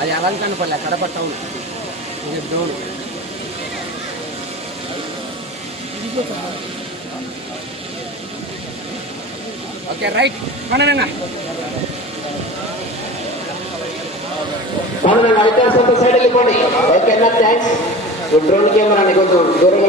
అది అలంకరణపల్లి కడప టౌన్ ఇది drone okay right. మననంగా సైడ్ వెళ్ళిపోండి. ఓకేనా థ్యాంక్స్ డ్రోన్ కెమెరాని కొంచెం దూరంగా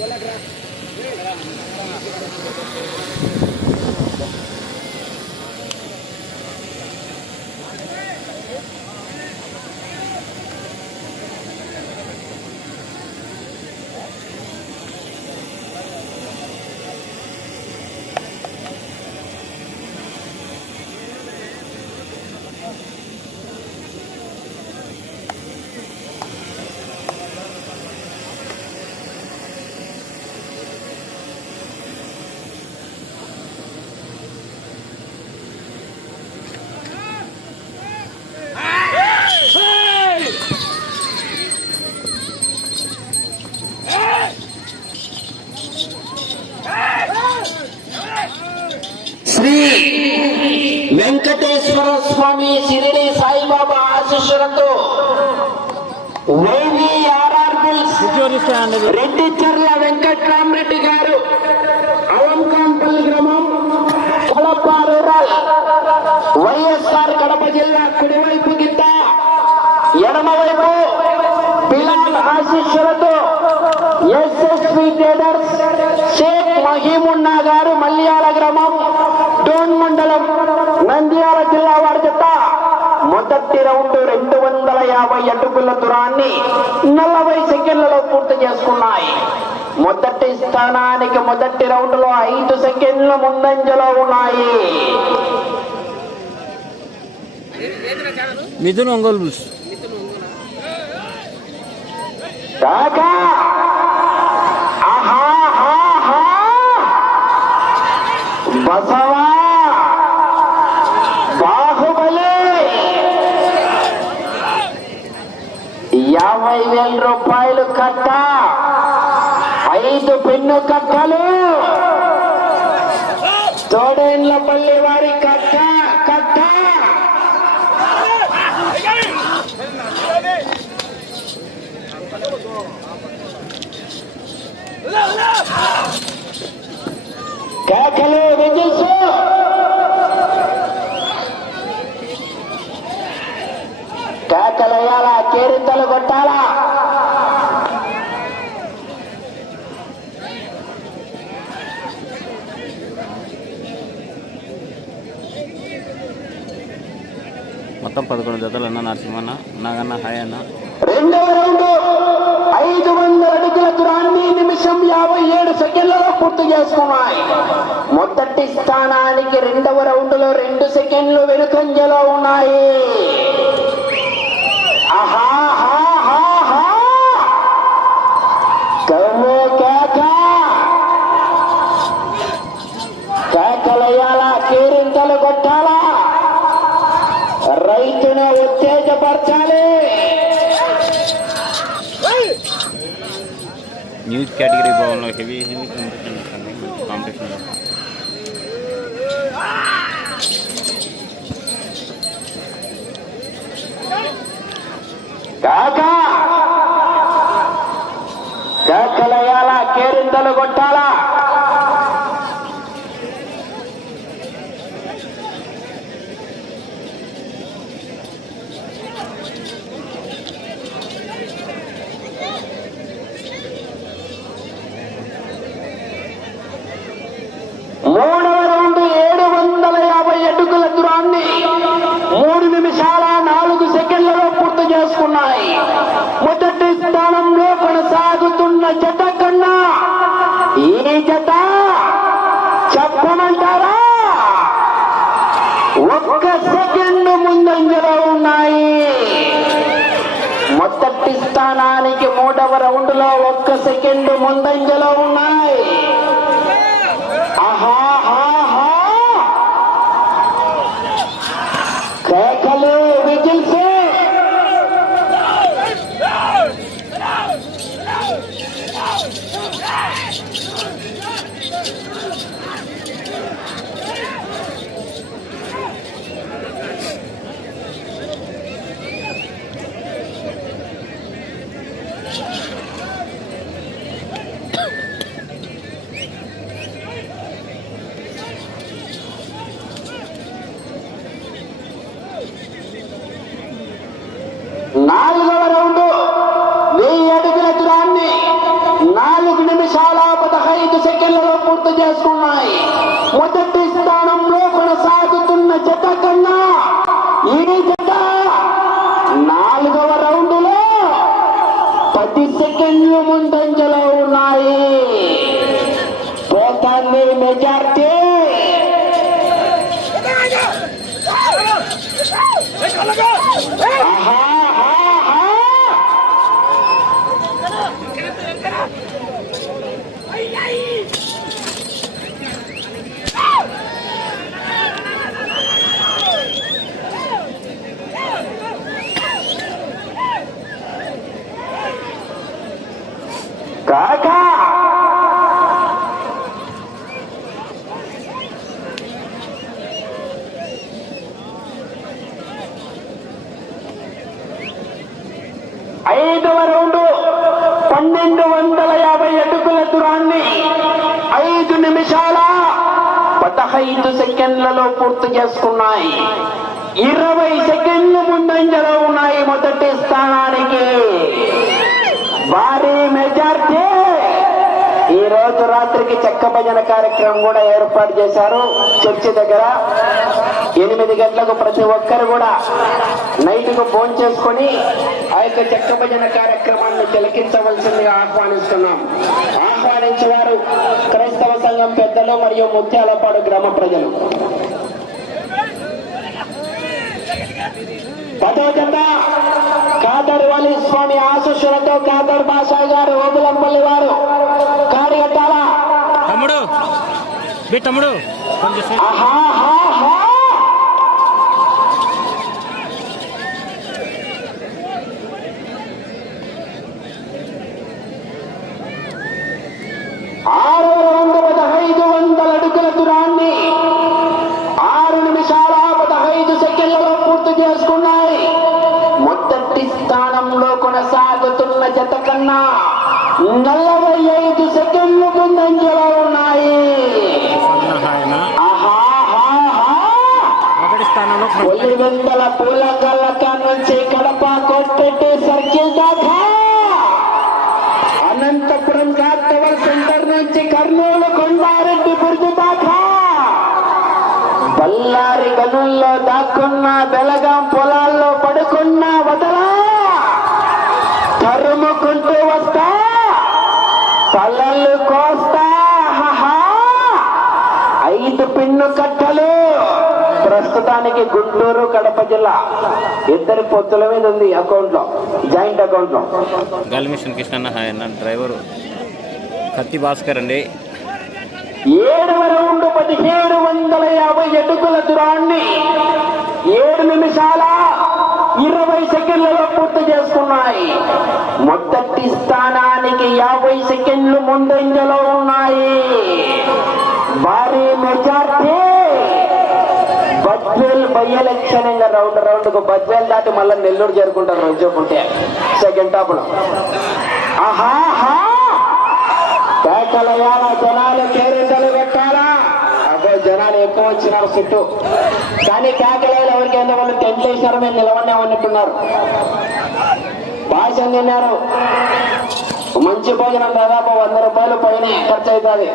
పెడుతున్నావా ఆహా. శ్రీ వెంకటేశ్వర స్వామి షిరిడి సాయిబాబా ఆశీస్సులతో వైవిఆర్ఆర్ రెడ్డి చర్ల వెంకట్రామరెడ్డి గారు అలంకాంపల్లి గ్రామం కడప రూరల్. వైఎస్ఆర్ కడప జిల్లా కుడివైపు గిద్ద ఎడమవైపు బిలాల్ ఆశీస్సులతో ఎస్ఎస్పి ట్రేడర్స్ షేక్ మహీమున్నా గారు మల్యాల గ్రామం డోన్ మండలం నంద్యాల జిల్లా వారి జత మొదటి రౌండ్ రెండు వందల యాభై అడుగుల దూరాన్ని నలభై సెకండ్లలో పూర్తి చేసుకున్నాయి. మొదటి స్థానానికి మొదటి రౌండ్లో ఐదు సెకండ్లు ముందంజలో ఉన్నాయి. మిథున్ ఒంగోలు బుల్స్ కాకా ఆహా ఆహా బసవా బాహుబలి యాభై వేల రూపాయలు కట్ట ఐదు పెన్ను కట్టలు తోడేండ్ల పల్లి వారి కట్ట కట్ట కేకలు విజిల్స్ కేకలయ్యాలా కేరింతలు కొట్టాలా? మొత్తం పదకొండు జతలు అన్న నరసింహన్న నాగన్న హాయ్ అన్న. రెండవ రౌండ్. ఐదు వందల అడుగుల దూరాన్ని నిమిషం యాభై ఏడు సెకండ్లలో పూర్తి చేసుకున్నాయి. మొదటి స్థానానికి రెండవ రౌండ్లో రెండు సెకండ్లు వెనుకంజలో ఉన్నాయి. ఆహా కేరింతలు కొట్టాలా? రైతును ఉత్తేజపరచాలి న్యూస్ కేటగిరీ భవన్లో హెవీ హెవీ కాంపిటీషన్ ఉంటుంది కాంపిటీషన్ కాక కేకలయ్యాల కేరింతలు కొట్టాలా? ఉన్నాయి. ఇరవై సెకండ్లు ముందంజలో ఉన్నాయి మొదటి స్థానానికి. భారీ మెజార్టీ. ఈ రోజు రాత్రికి చెక్క భజన కార్యక్రమం కూడా ఏర్పాటు చేశారు చర్చి దగ్గర. ఎనిమిది గంటలకు ప్రతి ఒక్కరు కూడా నైట్కు ఫోన్ చేసుకొని ఆ యొక్క చెక్క భజన కార్యక్రమాన్ని తిలకించవలసిందిగా ఆహ్వానిస్తున్నాం. ఆహ్వానించేవారు క్రైస్తవ సంఘం పెద్దలు మరియు ముత్యాలపాడు గ్రామ ప్రజలు. జత కాదర్ వలి స్వామి ఆశీస్సులతో కాదర్ బాషా గారు ఓబులంపల్లి వారు. కార్యకర్తాల తమ్ముడు. తమ్ముడు. కొంచెం నలభై ఐదు సెకండ్లు ముందంజలో ఉన్నాయి. ఆయన ఆహాహాహా. మొదటి స్థానంలో ఒలివెందల పూల కళ్ళక నుంచి కడప కొట్టెట్టి సర్కిల్ దాకా. అనంతపురం జాతవల్ సెంటర్ నుంచి కర్నూలు కొండారెడ్డి బుర్జు దాకా. బళ్ళారి గనుల్లో దాక్కున్న బెలగాం పొలాల్లో తలలు కోస్తా. ఐదు పిన్ను కట్టలు. ప్రస్తుతానికి గుంటూరు కడప జిల్లా. ఇద్దరి పొత్తుల మీద ఉంది అకౌంట్లో జాయింట్ అకౌంట్లో గాలి మిషన్ కృష్ణన్న హాయ్ అన్న డ్రైవరు కత్తి భాస్కర్ అండి. ఏడవ రౌండ్ పదిహేడు వందల యాభై అడుగుల దూరాన్ని ఏడు నిమిషాల ఇరవై సెకండ్లలో పూర్తి చేసుకున్నాయి. మొదటి స్థానానికి యాభై సెకండ్లు ముందంజలో ఉన్నాయి. భారీ మెజార్టీ. బజ్వేల్ బై ఎలక్షన్ ఇంకా రౌండ్ రౌండ్కు బజ్వేల్ దాటి మళ్ళీ నెల్లూరు చేరుకుంటారు రోజుకుంటే సెకండ్ టాప్లో. ఆహా కేకలయాల జనాలు కేరింతలు పెట్టాలా అబ్బో జనాలు ఎక్కువ వచ్చినారు చుట్టూ. కానీ కేకలేలు ఎవరికి ఎంత వాళ్ళు టెంట్ వేసినారు మేము నిలవనే ఉన్నట్టున్నారు. భాష తిన్నారు. మంచి భోజనం దాదాపు వంద రూపాయలు పైన ఖర్చు అవుతుంది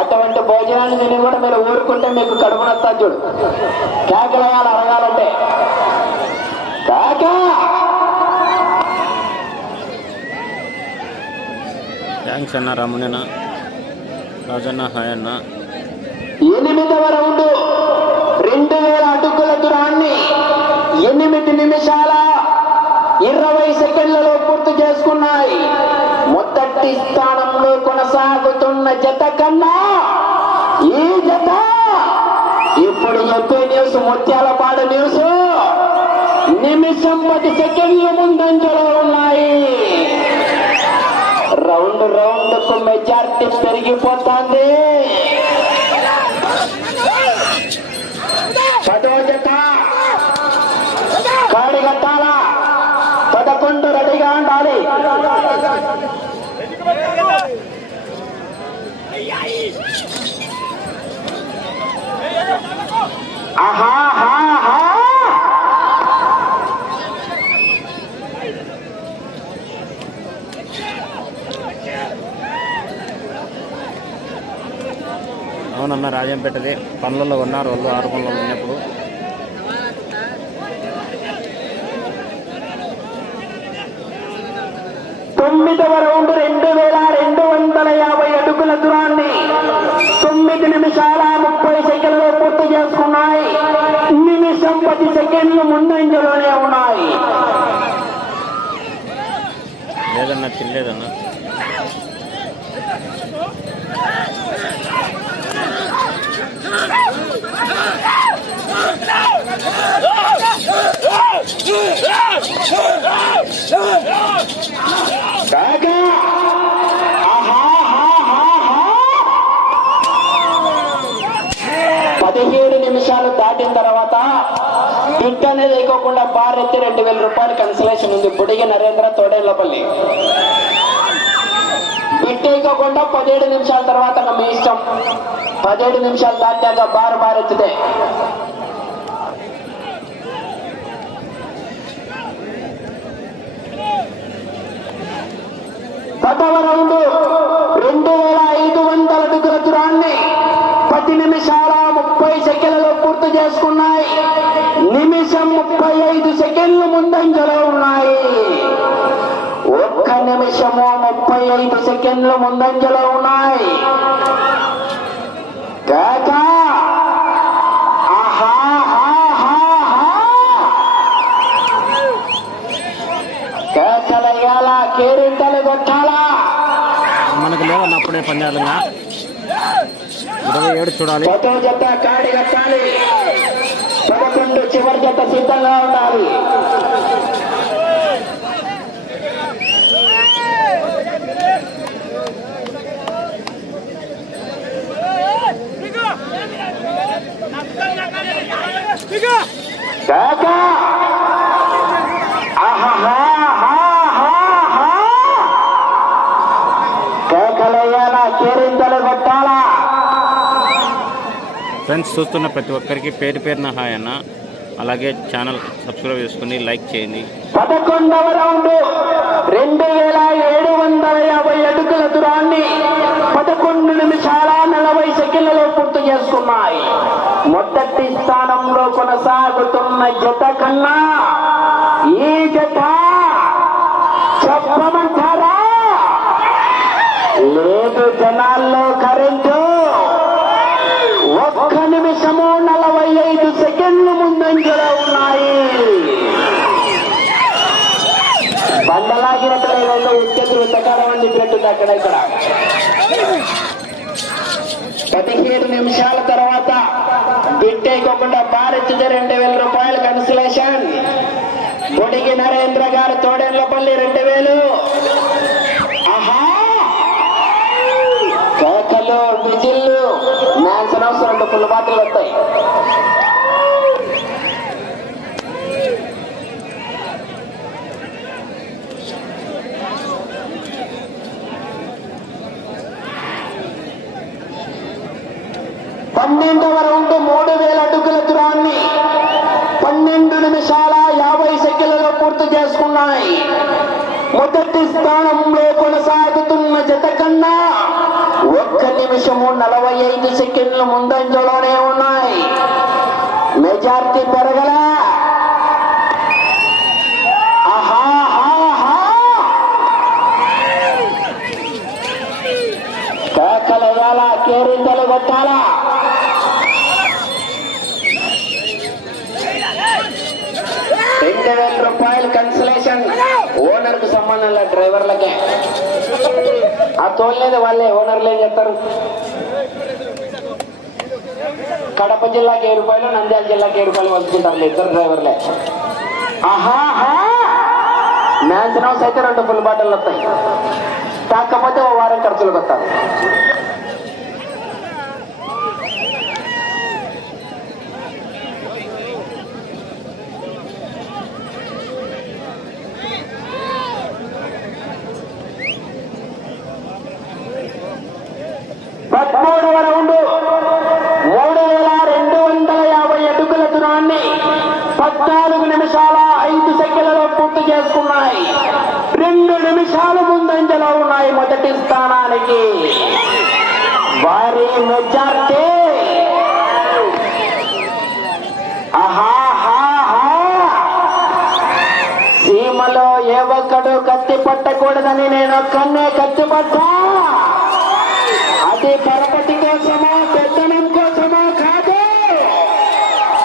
అటువంటి భోజనాన్ని తిని కూడా మీరు ఊరుకుంటే మీకు కడుపు నొస్తా చూడు. కేకలేయాలి అడగాలంటే కాకా! థ్యాంక్స్ అన్న రమణన రాజన్న హాయ్ అన్న. ఎనిమిదవ రౌండ్. రెండు వేల అటుకుల దూరాన్ని ఎనిమిది నిమిషాల ఇరవై సెకండ్లలో పూర్తి చేసుకున్నాయి. మొదటి స్థానంలో కొనసాగుతున్న జత కన్నా ఈ జత ఇప్పుడు ఎక్కువ న్యూస్ ముత్యాలపాడు న్యూస్ నిమిషం పది సెకండ్లు ముందంజలో ఉన్నాయి. రౌండ్ రౌండ్కు మెజార్టీ పెరిగిపోతుంది పదో జత కాడి కట్టాల పదకొండు రెడీగా ఉండాలి ఆహా హా హా అవునన్న రాజంపేటది పనులలో ఉన్నారు వాళ్ళు ఆరు పనులలో ఉన్నప్పుడు తొమ్మిదవ రౌండ్ రెండు వేల రెండు వందల యాభై అడుగుల దూరాన్ని తొమ్మిది నిమిషాల ముప్పై సెకండ్లు పూర్తి చేసుకున్నాయి. నిమిషం పది సెకండ్లు ముందంజలోనే ఉన్నాయి. లేదన్న తినలేదన్న. కాగా ఆహా హా హా హా. పదిహేడు నిమిషాలు దాటిన తర్వాత బిట్ అనేది లేకోకుండా బార్ ఎత్తి రెండు వేల రూపాయలు కన్సలేషన్ ఉంది. బుడిగి నరేంద్ర తోడేళ్ళపల్లి. బిట్ వేయకోకుండా పదిహేడు నిమిషాల తర్వాత ఇంకా మీ ఇష్టం. పదిహేడు నిమిషాలు దాటాక బార్ బార్ ఎత్తితే పదవ రౌండ్ వేల ఐదు వందల అడుగుల దూరాన్ని పది నిమిషాల ముప్పై సెకండ్లలో పూర్తి చేసుకున్నాయి. నిమిషం ముప్పై ఐదు సెకండ్లు ముందంజలో ఉన్నాయి. ఒక్క నిమిషము ముప్పై ఐదు సెకండ్లు ముందంజలో ఉన్నాయి. కాకా మనకు లేవన్న అప్పుడే పందాలుగా ఇరవై ఏడు చూడాలి. జత కాడి కట్టాలి. పదకొండు చివరి జత సిద్ధంగా ఉండాలి. కాకా ఆహాహాహాహా. కేకలయ్యాలా కేరింతలు కొట్టాలా ఫ్రెండ్స్ చూస్తున్న ప్రతి ఒక్కరికి పేరు పేరున హాయ్ అన్న. అలాగే ఛానల్ సబ్స్క్రైబ్ చేసుకుని లైక్ చేయండి. పదకొండవ రౌండ్. రెండు వేల ఏడు వందల యాభై అడుగుల దూరాన్ని పదకొండు నిమిషాల నలభై సెకండ్లలో పూర్తి చేసుకున్నాయి. మొదటి స్థానంలో కొనసాగుతున్న జత కన్నా ఈ జత చెప్పమంటారా లేదు జనాల్లో కరెంటు ఒక్క నిమిషము నలభై ఐదు సెకండ్లు ముందంజలో ఉన్నాయి బండలాగినట్టు లేదంటే ఉత్కెత్తులు ఉత్తకారం ఇక్కడ ఇక్కడ. పదిహేడు నిమిషాల తర్వాత బిట్టేయకోకుండా భారత్ది రెండు వేల రూపాయలు కన్సలేషన్ బొడిగి నరేంద్ర గారు తోడేళ్ళపల్లి రెండు వేలు. ఆహా! కేకలు విజిల్లు మ్యాన్సన్ హౌస్ రెండు ఫుల్ బాటిల్ వస్తాయి. పన్నెండవ రౌండ్ మూడు వేల అడుగుల దూరాన్ని పన్నెండు నిమిషాల యాభై సెకండ్లలో పూర్తి చేసుకున్నాయి. మొదటి స్థానంలో కొనసాగుతున్న జత కన్నా ఒక్క నిమిషము నలభై ఐదు సెకండ్లు ముందంజలోనే ఉన్నాయి. మెజార్టీ పెరగలా. ఆ వాళ్ళే ఓనర్లు ఏం చెప్తారు కడప జిల్లాకి ఏ రూపాయలు నంద్యాల జిల్లాకి ఏ రూపాయలు పంచుకుంటారు ఇద్దరు డ్రైవర్లే. ఆహాహా మ్యాన్స్ హౌస్ అయితే రెండు ఫుల్ బాటలు వస్తాయి. కాకపోతే ఓ వారం ఖర్చులకు వస్తారు పదమూడవ రౌండ్ మూడు వేల రెండు వందల యాభై అడుగుల దూరాన్ని పద్నాలుగు నిమిషాల ఐదు సెకండ్లలో పూర్తి చేసుకున్నాయి. రెండు నిమిషాలు ముందంజలో ఉన్నాయి మొదటి స్థానానికి. వారి మెజార్టీ. సీమలో ఏ ఒక్కడు కత్తి పట్టకూడదని నేను ఒక్కనే కత్తి పట్టా? అది పరపతి కోసమో పెద్దనం కోసమో కాదు.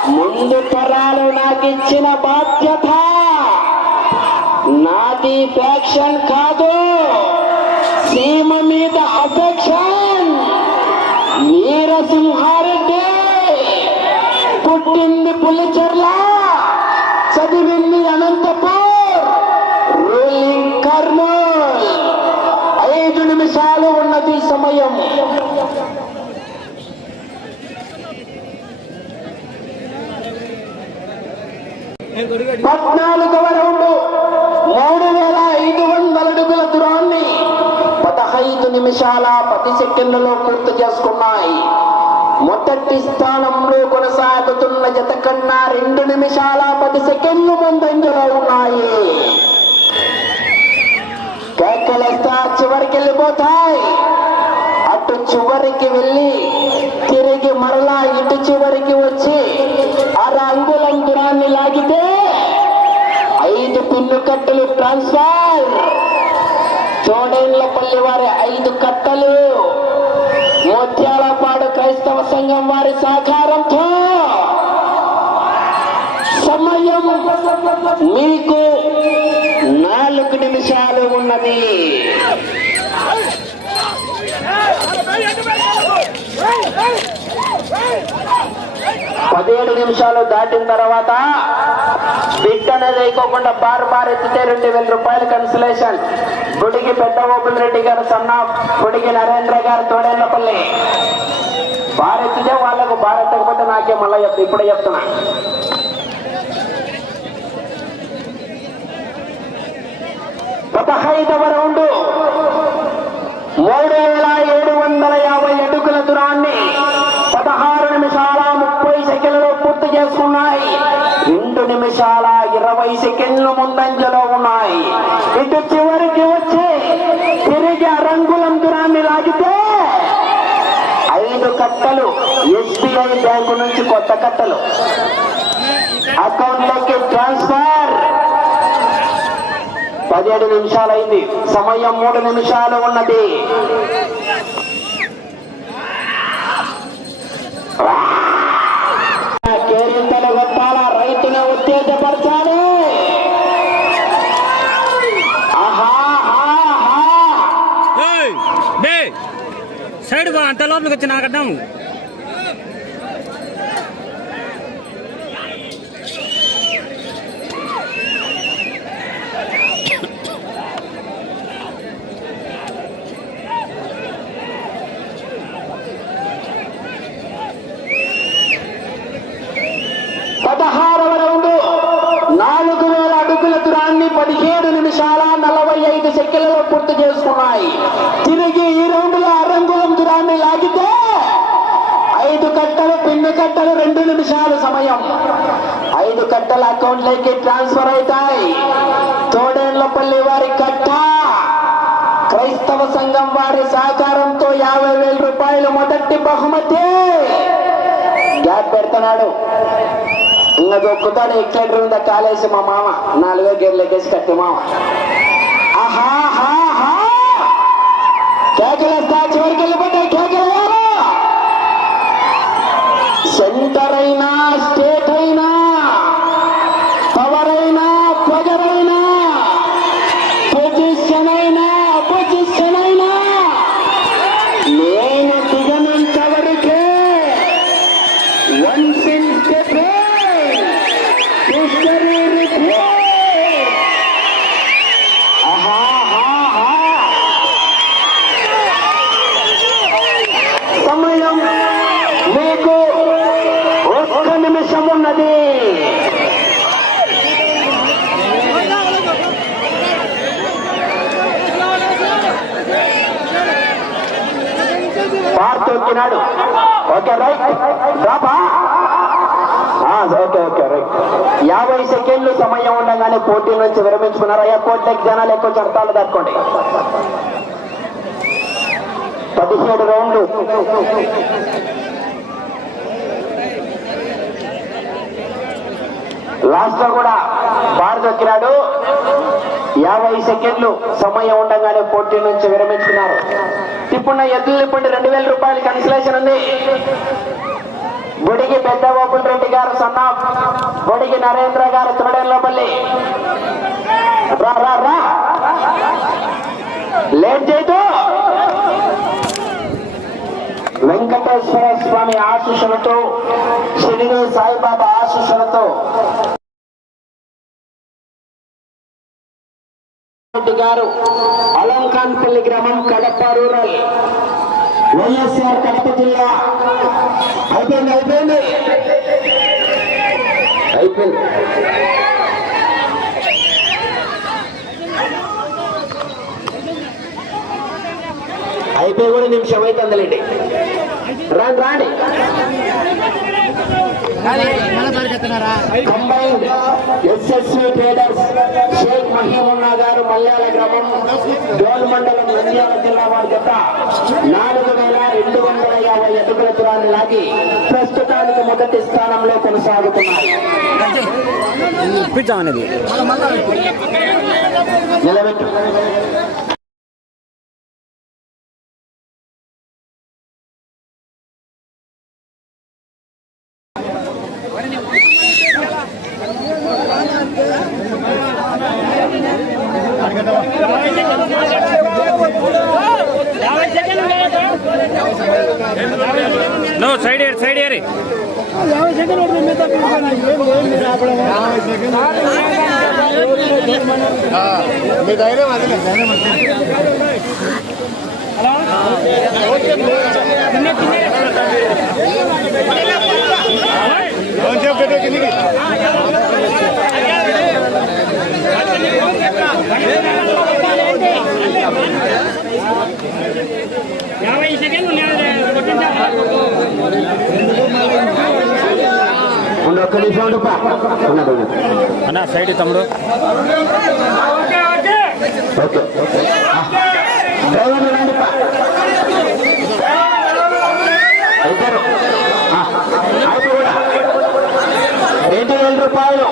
ముందు తరాలు నాకు ఇచ్చిన బాధ్యత. నాది ఫ్యాక్షన్ కాదు. సీమ మీద అఫెక్షన్. వీరసింహారెడ్డి పుట్టింది పులిచెర్ల చదివింది అనంతపూర్ రూలింగ్ కర్నూల్. ఐదు నిమిషాలు ఉన్నది సమయం. పద్నాలుగవ పది సెకండ్లలో పూర్తి చేసుకున్నాయి. మొదటి స్థానంలో కొనసాగుతున్న జత కన్నా రెండు నిమిషాల పది సెకండ్లు ముందంజలో ఉన్నాయి. కేకలస్తా చివరికి వెళ్ళిపోతాయి. అటు చివరికి వెళ్ళి తిరిగి మరలా ఇటు చివరికి వచ్చి అర అంగుళం దూరాన్ని లాగితే ఐదు పిన్ను కట్టలు ట్రాన్స్ఫర్. చోడేళ్ళపల్లి వారి ఐదు కట్టలు. ముత్యాలపాడు క్రైస్తవ సంఘం వారి సహకారంతో సమయం మీకు నాలుగు నిమిషాలు ఉన్నది. పదిహేడు నిమిషాలు దాటిన తర్వాత బిడ్డనే అనేది వేయకోకుండా బారు బార్ ఎత్తితే రెండు వేల రూపాయలు కన్సలేషన్ బుడిగి పెద్ద ఓపుల్ రెడ్డి గారు సన్నా. బుడిగి నరేంద్ర గారు తోడేళ్ళపల్లి. బారెత్తితే వాళ్ళకు బార్ నాకే మళ్ళీ చెప్తా ఇప్పుడే చెప్తున్నా. పదహైదవ రౌండ్. మూడు వేల ఏడు వందల యాభై అడుగుల దూరాన్ని పదహారు నిమిషాల ముప్పై సెకండ్లు పూర్తి చేసుకున్నాయి రెండు నిమిషాల ఇరవై సెకండ్లు ముందంజలో ఉన్నాయి. ఇటు చివరికి వచ్చి తిరిగి అరంగులం దూరాన్ని లాగితే ఐదు కట్టలు ఎస్బీఐ బ్యాంకు నుంచి కొత్త కట్టలు. అకౌంట్లోకి ట్రాన్స్ఫర్. పదిహేడు నిమిషాలైంది. సమయం మూడు నిమిషాలు ఉన్నది కేరింతలు కొట్టాల రైతును ఉత్తేజపరచాలి ఆహా ఆహా ఏయ్, బే సైడ్ బా అంత లోపలికి వచ్చి నాకడ్డాం పదహారవ రౌండ్ నాలుగు వేల అడుగుల దూరాన్ని పదిహేడు నిమిషాల నలభై ఐదు సెకండ్లలో పూర్తి చేసుకున్నాయి తిరిగి ఈ రౌండ్లో అరంగులం దూరాన్ని లాగితే ఐదు కట్టలు రెండు నిమిషాలు సమయం. ఐదు కట్టల అకౌంట్లోకి ట్రాన్స్ఫర్ అవుతాయి. తోడేళ్ళపల్లి వారి కట్ట. క్రైస్తవ సంఘం వారి సహకారంతో యాభై వేల రూపాయలు మొదటి బహుమతి. గ్యాప్ పెడుతున్నాడు. ఇంకా దొక్కుతాడు. ఎక్సలెంటర్ మీద కాలేసి మా మామ. నాలుగో గేర్ ఎక్కేసి కట్టి మామ. ఆహా కేకలేస్తా చివరికి వెళ్ళిపోతాయి కేకలు. సెంటర్ అయినా స్టేట్ అయినా పవర్ అయినా ప్రెజర్ అయినా పొజిషన్ అయినా అపోజిషన్ అయినా నేను దిగనంత వరకే once in step history repeat ఆహా హా హా సమయం మీకు ఒక్క నిమిషం ఉన్నది పార్ట్ వచ్చినాడు ఓకే రైట్ రాబా ఆ, ఓకే ఓకే రైట్ యాభై సెకండ్లు సమయం ఉండగానే పోటీ నుంచి విరమించుకున్నారు. అయ్యా కోట్లకి జనాలు ఎక్కువ చట్టాలు దాక్కోండి పదిహేడు రౌండ్లు. లాస్ట్లో కూడా బార్ దొక్కినాడు యాభై సెకండ్లు సమయం ఉండగానే పోటీ నుంచి విరమించుకున్నారు. ఇప్పుడు ఎద్దులు ఇప్పుడు రెండు వేల రూపాయలు కన్సలేషన్ ఉంది. గుడికి పెద్ద ఓపుల్ రెడ్డి గారు సన్నా. గుడికి నరేంద్ర గారు తొడెల్లపల్లి రా రా రా. లేట్ చేయదు వెంకటేశ్వర స్వామి ఆశీస్సులతో షిరిడి సాయిబాబా ఆశీస్సులతో. రెడ్డి గారు అలంకాన్పల్లి గ్రామం కడప రూరల్. వైఎస్ఆర్ కడప జిల్లా పీపుల్ అయిపోయి కూడా నిమిషం అయితే అందలేండి. రాండి రాండి. Combined SSV traders Shaik Mahimunna గారు మల్యాల గ్రామం డోల్ మండలం నంద్యాల జిల్లా వారి జత నాలుగు వేల రెండు వందల యాభై అడుగుల దూరాన్ని లాగి ప్రస్తుతానికి మొదటి స్థానంలో ఇప్పించామనేది నిలబెట్టు. No side year side year యాభై సెకండ్లు కొట్టించామా ఉండు, ఒక్క నిమిషం యాభై పా. ఉన్నది, ఉన్నది. అన్న సైడ్ తమ్ముడు డ్రైవర్ ఇద్దరు రెండు వేల రూపాయలు.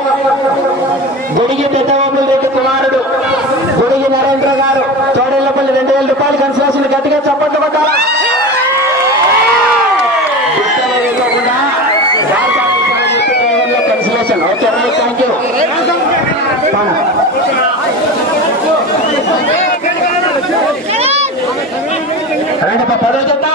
గుడిగి పెద్దబాబుల రెడ్డి కుమారుడు గుడిగి నరేంద్ర గారు తోడేళ్ళపల్లి రెండు వేల రూపాయలు కన్సలేషన్ గట్టిగా చప్పట్లు కొట్టాలా? ఓకే థ్యాంక్ యూ రెండు పదో చెప్తా